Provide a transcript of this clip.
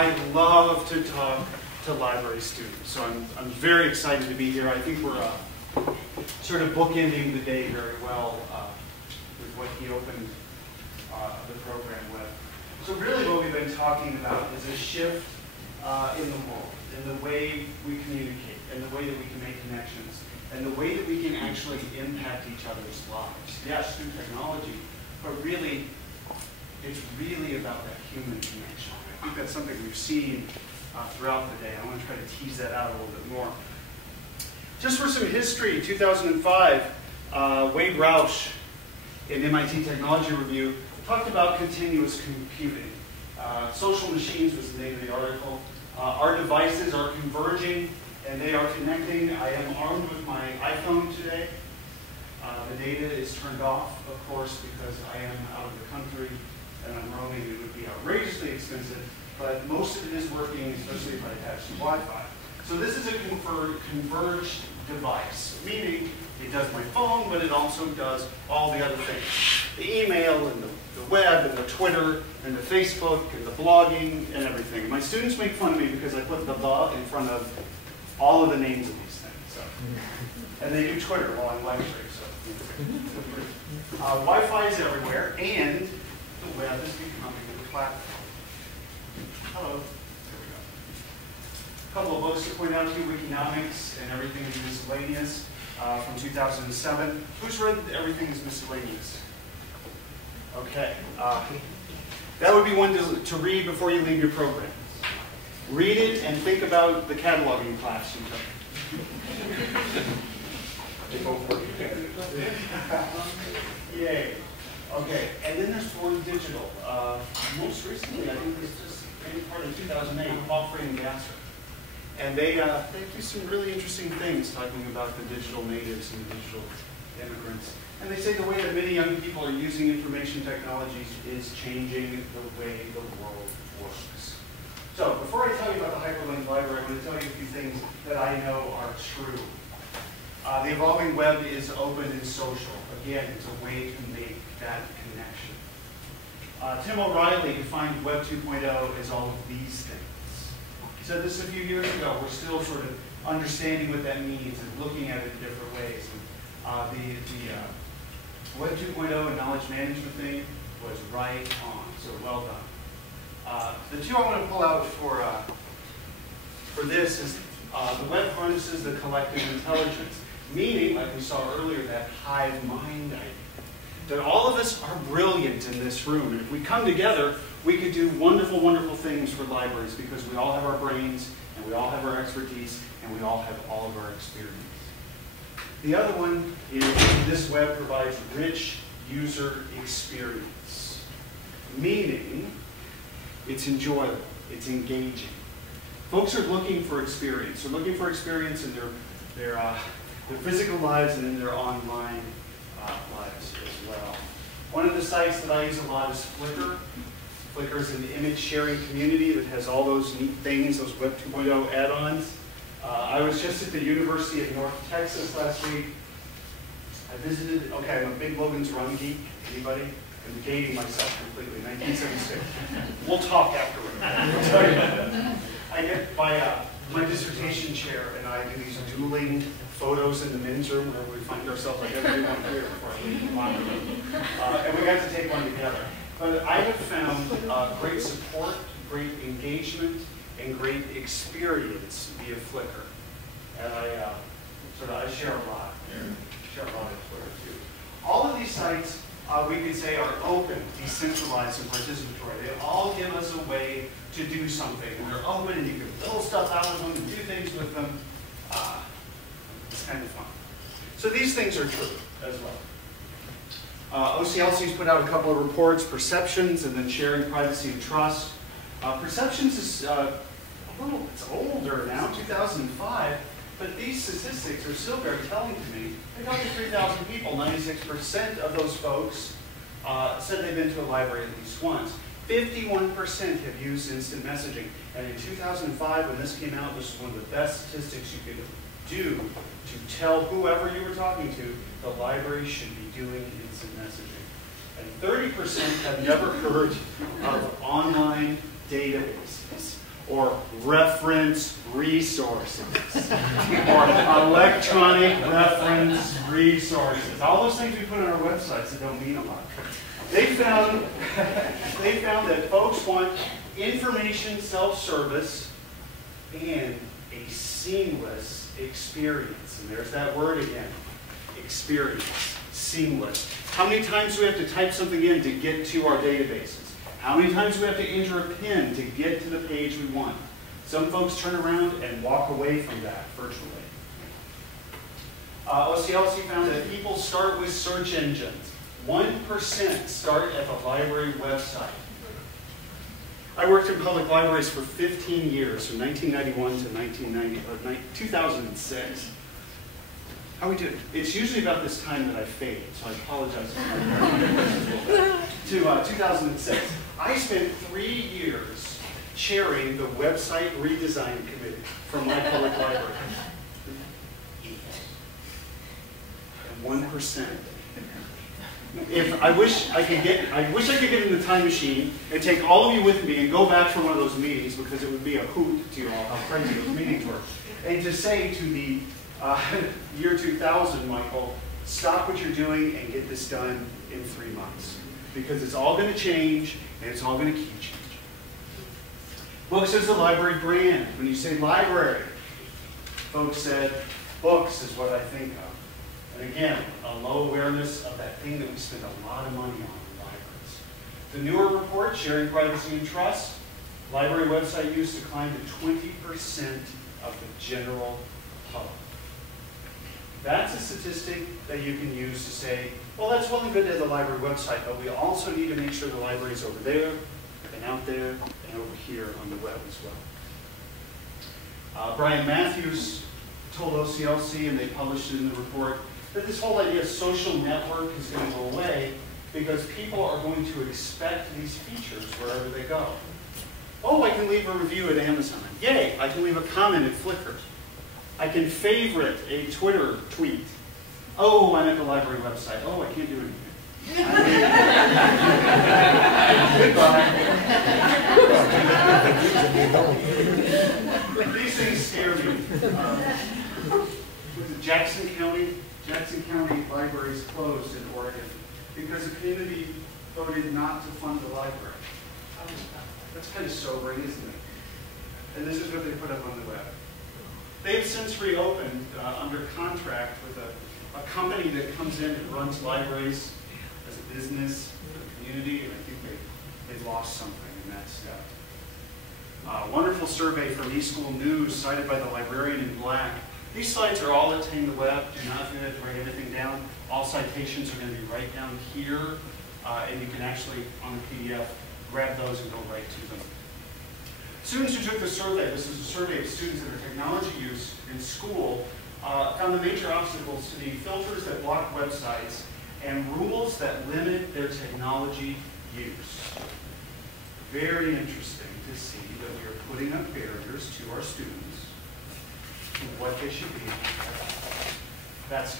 I love to talk to library students, so I'm very excited to be here. I think we're sort of bookending the day very well with what he opened the program with. So really what we've been talking about is a shift in the world, in the way we communicate, in the way that we can make connections, and the way that we can actually impact each other's lives. Yes, through technology, but really, it's really about that human connection. I think that's something we've seen throughout the day. I want to try to tease that out a little bit more. Just for some history, 2005, Wade Roush in MIT Technology Review talked about continuous computing. Social machines was the name of the article. Our devices are converging and they are connecting. I am armed with my iPhone today. The data is turned off, of course, because I am out of the country and I'm roaming. It would be outrageously expensive, but most of it is working, especially if I attach to Wi-Fi. So this is a converged device, meaning it does my phone, but it also does all the other things. The email and the web and the Twitter and the Facebook and the blogging and everything. My students make fun of me because I put the in front of all of the names of these things. So. And they do Twitter while I'm lecturing. So. Wi-Fi is everywhere, and the web is becoming the platform. Hello. There we go. A couple of books to point out to you, Wikinomics and Everything is Miscellaneous from 2007. Who's read Everything is Miscellaneous? Okay. That would be one to read before you leave your program. Read it and think about the cataloging class you took. Yay. Okay, and then there's Born Digital. Most recently, I think this just maybe part of 2008, Hoffer and Gasser. And they do some really interesting things talking about the digital natives and the digital immigrants. And they say the way that many young people are using information technologies is changing the way the world works. So before I tell you about the Hyperlink Library, I'm going to tell you a few things that I know are true. The evolving web is open and social. Again, it's a way to make that connection. Tim O'Reilly defined Web 2.0 as all of these things. He said this a few years ago. We're still sort of understanding what that means and looking at it in different ways. And, the Web 2.0 and knowledge management thing was right on, so well done. The two I want to pull out for this is the web harnesses the collective intelligence, meaning, like we saw earlier, that hive mind idea. That all of us are brilliant in this room, and if we come together, we could do wonderful, wonderful things for libraries because we all have our brains, and we all have our expertise, and we all have all of our experience. The other one is this web provides rich user experience, meaning it's enjoyable, it's engaging. Folks are looking for experience. They're looking for experience in their physical lives and in their online lives as well. One of the sites that I use a lot is Flickr. Flickr is an image sharing community that has all those neat things, those Web 2.0 add-ons. I was just at the University of North Texas last week. I visited, okay, I'm a big Logan's Run geek. Anybody? I'm dating myself completely, 1976. We'll talk afterward. I'll tell you about that. I get my dissertation chair and I do these dueling photos in the men's room where we find ourselves like everyone here before I leave the locker room. And we got to take one together. But I have found great support, great engagement, and great experience via Flickr. And I share a lot there. Share a lot on Twitter too. All of these sites we could say are open, decentralized, and participatory. They all give us a way to do something. And they're open and you can build stuff out of them and do things with them. It's kind of fun. So these things are true as well. OCLC's put out a couple of reports, Perceptions and then Sharing Privacy and Trust. Perceptions is it's older now, 2005, but these statistics are still very telling to me. They talked to 3,000 people, 96% of those folks said they've been to a library at least once. 51% have used instant messaging. And in 2005, when this came out, this was one of the best statistics you could do to tell whoever you were talking to the library should be doing instant messaging. And 30% have never heard of online databases. or reference resources, or electronic reference resources. All those things we put on our websites that don't mean a lot. They found that folks want information self-service and a seamless experience. And there's that word again, experience, seamless. How many times do we have to type something in to get to our databases? How many times do we have to enter a PIN to get to the page we want? Some folks turn around and walk away from that virtually. OCLC found that people start with search engines. 1% start at the library website. I worked in public libraries for 15 years, from 1991 to 2006. How are we doing? It's usually about this time that I fade, so I apologize to 2006. I spent 3 years chairing the website redesign committee for my public library. And 1%. I wish I could get in the time machine and take all of you with me and go back for one of those meetings, because it would be a hoot to you all how crazy those meetings were. And to say to the year 2000, Michael, stop what you're doing and get this done in 3 months. Because it's all going to change, and it's all going to keep changing. Books is the library brand. When you say library, folks said, books is what I think of. And again, a low awareness of that thing that we spend a lot of money on in libraries. The newer report, Sharing Privacy and Trust, library website use declined to 20% of the general public. That's a statistic that you can use to say, well, that's well and good to have the library website, but we also need to make sure the library is over there, and out there, and over here on the web as well. Brian Matthews told OCLC, and they published it in the report, that this whole idea of social network is going to go away because people are going to expect these features wherever they go. Oh, I can leave a review at Amazon. Yay, I can leave a comment at Flickr. I can favorite a Twitter tweet. Oh, I'm at the library website. Oh, I can't do anything. Goodbye. These things scare me. Was it Jackson County? Jackson County Libraries closed in Oregon because the community voted not to fund the library. That's kind of sobering, isn't it? And this is what they put up on the web. They've since reopened under contract with a company that comes in and runs libraries as a business for the community, and I think they lost something in that step. Wonderful survey from eSchool News cited by the librarian in black. These slides are all that contain the web. Do not feel you have to write everything down. All citations are going to be right down here, and you can actually, on the PDF, grab those and go right to them. Students who took the survey, this is a survey of students and their technology use in school, found the major obstacles to be filters that block websites and rules that limit their technology use. Very interesting to see that we are putting up barriers to our students to what they should be. That's